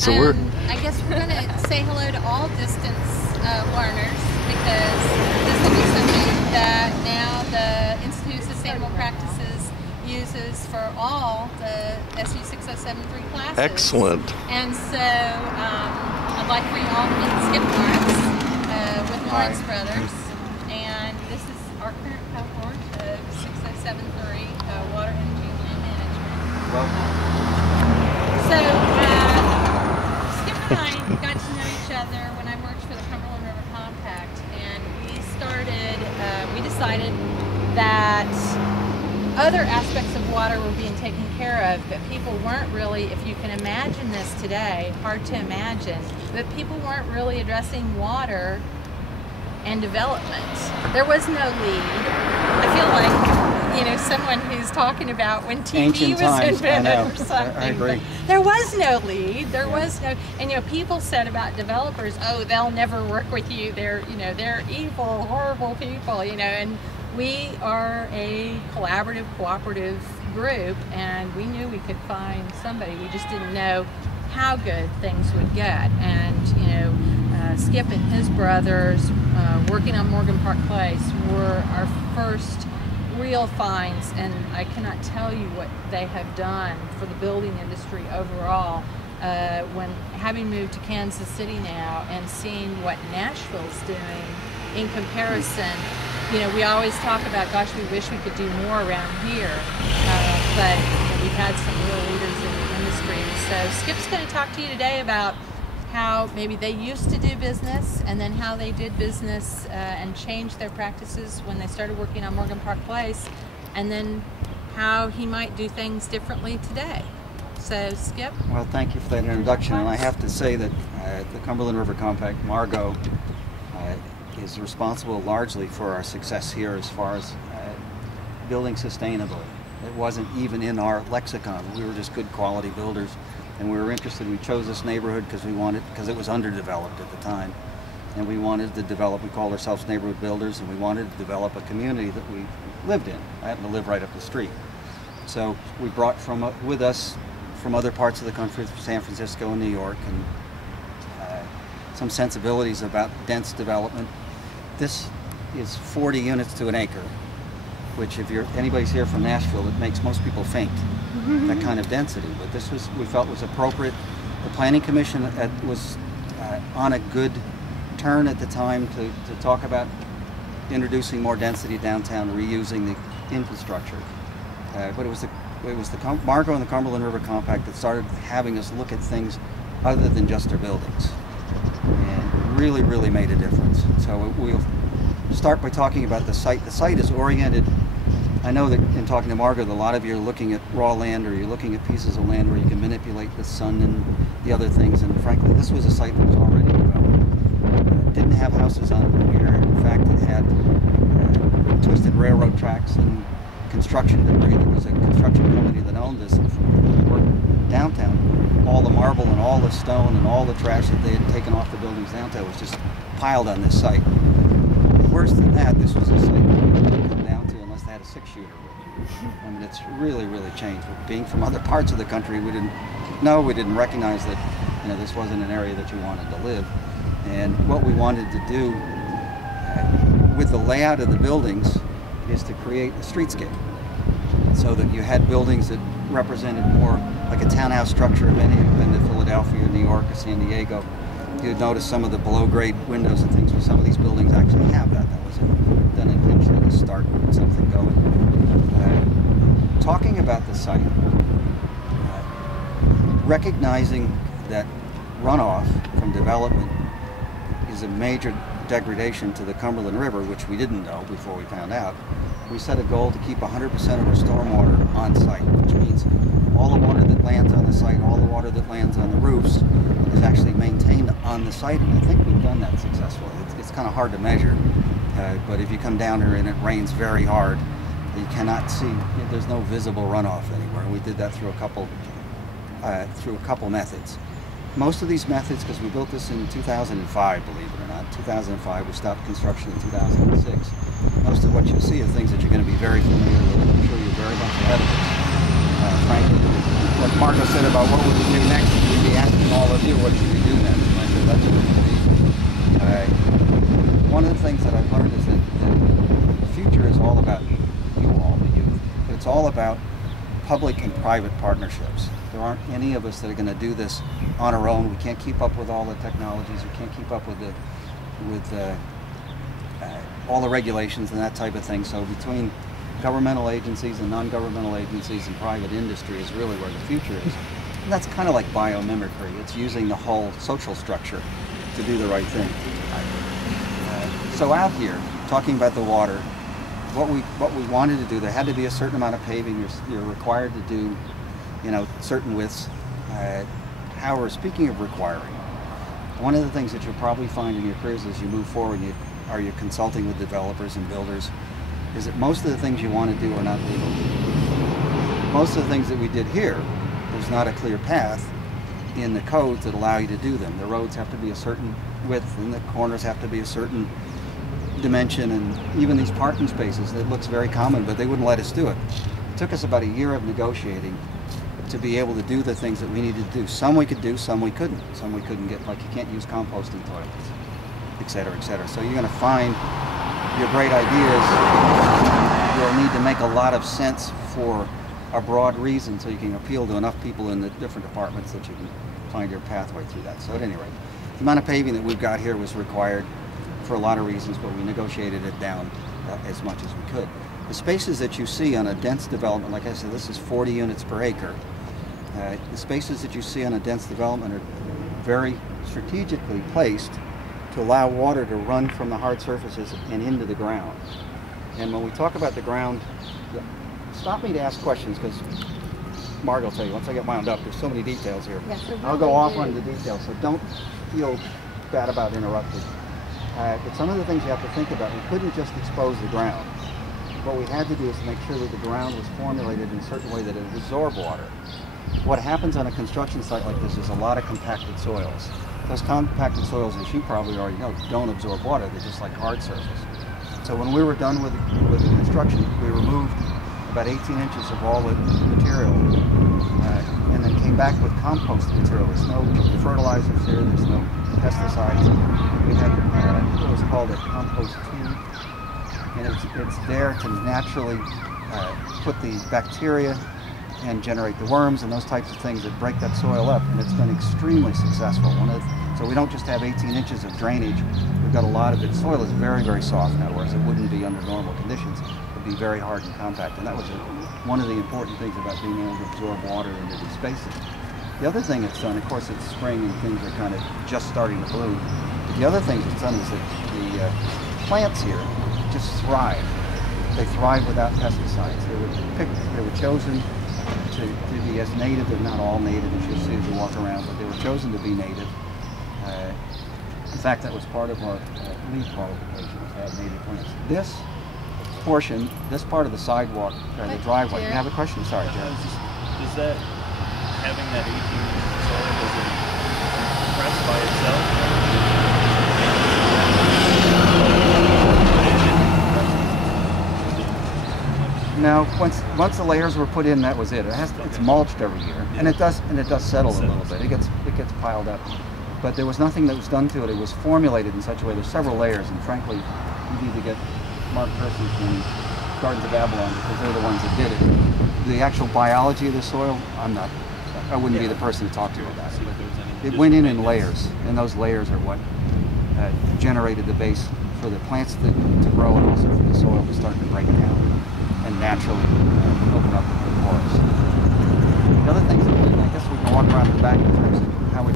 So I guess we're going to say hello to all distance learners, because this will be something that now the Institute of Sustainable Practices uses for all the SU 6073 classes. excellent. And so I'd like for you all to meet Skip Lawrence with Lawrence Brothers. And this is our current cohort of 6073 Water, Energy, and Land Management. Welcome. So, Skip and I got to know each other when I worked for the Cumberland River Compact, and we decided that other aspects of water were being taken care of, but people weren't really, if you can imagine this today, hard to imagine, but people weren't really addressing water and development. There was no lead. I feel like, you know, someone who's talking about when TV Ancient was times, invented I know. or something. I agree. There was no lead. There was no, and you know, people said about developers, oh, they'll never work with you. They're, you know, they're evil, horrible people, you know, and we are a collaborative, cooperative group, and we knew we could find somebody. We just didn't know how good things would get. And, you know, Skip and his brothers working on Morgan Park Place were our first real finds, and I cannot tell you what they have done for the building industry overall. When having moved to Kansas City now and seeing what Nashville's doing in comparison, you know, we always talk about, gosh, we wish we could do more around here, but you know, we've had some real leaders in the industry. So Skip's going to talk to you today about how maybe they used to do business, and then how they did business and changed their practices when they started working on Morgan Park Place, and then how he might do things differently today. So, Skip? Well, thank you for that introduction, and I have to say that the Cumberland River Compact, Margot, is responsible largely for our success here as far as building sustainably. It wasn't even in our lexicon. We were just good quality builders, and we were interested. We chose this neighborhood because it was underdeveloped at the time, and we wanted to develop. We called ourselves neighborhood builders, and we wanted to develop a community that we lived in. I happened to live right up the street, so we brought with us from other parts of the country, San Francisco and New York, and some sensibilities about dense development. This is 40 units to an acre, which if anybody's here from Nashville, it makes most people faint, that kind of density. But this we felt was appropriate. The Planning Commission was on a good turn at the time to talk about introducing more density downtown, reusing the infrastructure. But it was the Margot and the Cumberland River Compact that started having us look at things other than just our buildings, and really, really made a difference. So we'll start by talking about the site. The site is oriented. I know that in talking to Margot, a lot of you are looking at raw land, or you're looking at pieces of land where you can manipulate the sun and the other things, and frankly, this was a site that was already developed. It didn't have houses on it here. In fact, it had twisted railroad tracks and construction debris. There was a construction company that owned this, and we worked downtown. All the marble and all the stone and all the trash that they had taken off the buildings downtown was just piled on this site. Worse than that, this was a site that we couldn't come down to unless they had a 6-shooter. I mean, it's really, really changed. But being from other parts of the country, we didn't recognize that, you know, this wasn't an area that you wanted to live. And what we wanted to do with the layout of the buildings is to create a streetscape, so that you had buildings that represented more like a townhouse structure. If any of you have been to Philadelphia, New York, or San Diego, you'd notice some of the below-grade windows and things. Where some of these buildings actually have that. That was done intentionally to start something going. Talking about the site, recognizing that runoff from development is a major degradation to the Cumberland River, which we didn't know before we found out. We set a goal to keep 100% of our stormwater on site, which means all the water that lands on the site, all the water that lands on the roofs, is actually maintained on the site, and I think we've done that successfully. It's kind of hard to measure, but if you come down here and it rains very hard, you cannot see, there's no visible runoff anywhere. We did that through a couple methods. Most of these methods, because we built this in 2005, believe it or not, 2005, we stopped construction in 2006. Most of what you see are things that you're going to be very familiar with. I'm sure you're very much ahead of us. Frankly, what Margot said about what we would do next, we'd be asking asking all of you, what should we do next? And I said, that's what we one of the things that I've learned is that the future is all about you all, the youth. It's all about public and private partnerships. There aren't any of us that are going to do this on our own. We can't keep up with all the technologies. We can't keep up with all the regulations and that type of thing. So between governmental agencies and non-governmental agencies and private industry is really where the future is. And that's kind of like biomimicry. It's using the whole social structure to do the right thing. So out here, talking about the water, what we wanted to do, there had to be a certain amount of paving. You're required to do, certain widths. However, speaking of requiring, one of the things that you'll probably find in your careers as you move forward, you're consulting with developers and builders, is that most of the things you want to do are not legal. Most of the things that we did here, there's not a clear path in the codes that allow you to do them. The roads have to be a certain width and the corners have to be a certain dimension, and even these parking spaces, it looks very common, but they wouldn't let us do it. It took us about a year of negotiating to be able to do the things that we needed to do. Some we could do, some we couldn't. Some we couldn't get, like you can't use composting toilets, et cetera, et cetera. So you're going to find your great ideas will need to make a lot of sense for a broad reason so you can appeal to enough people in the different departments that you can find your pathway through that. So at any rate, the amount of paving that we've got here was required for a lot of reasons, but we negotiated it down as much as we could. The spaces that you see on a dense development, like I said, this is 40 units per acre. The spaces that you see on a dense development are very strategically placed to allow water to run from the hard surfaces and into the ground. And when we talk about the ground, stop me to ask questions, because Marg will tell you, once I get wound up, there's so many details here. Yes, I'll go off on the details, so don't feel bad about interrupting. But some of the things you have to think about, we couldn't just expose the ground. What we had to do is to make sure that the ground was formulated in a certain way that it would absorb water. What happens on a construction site like this is a lot of compacted soils. Those compacted soils, as you probably already know, don't absorb water. They're just like hard surface. So when we were done with the construction, we removed about 18 inches of all the material and then came back with compost material. There's no fertilizers here, there's no pesticides. We had what was called a compost tube, and it's there to naturally put the bacteria and generate the worms and those types of things that break that soil up, and it's been extremely successful. So we don't just have 18 inches of drainage, we've got a lot of it. Soil is very, very soft now, whereas it wouldn't be under normal conditions. It would be very hard and compact, and that was one of the important things about being able to absorb water into these spaces. The other thing it's done, of course it's spring and things are kind of just starting to bloom, but the other thing it's done is that the plants here just thrive. They thrive without pesticides. They were chosen to be as native. They're not all native, as you'll see as you walk around, but they were chosen to be native. In fact, that was part of our LEED qualifications, to have native plants. This portion, this part of the sidewalk, the driveway. You have a question? Sorry, Jared. Does that, having that 18 inches soil, does it compress by itself? No, once the layers were put in, that was it. It's mulched every year, and it does settle a little bit. It gets piled up, but there was nothing that was done to it. It was formulated in such a way. There's several layers, and frankly, you need to get Mark Percy from Gardens of Babylon, because they're the ones that did it. The actual biology of the soil, I wouldn't be the person to talk to about it. But it went in layers, and those layers are what generated the base for the plants to grow, and also for the soil to start to break down and naturally open up the pores. The other things that I guess we can walk around the back in terms of how we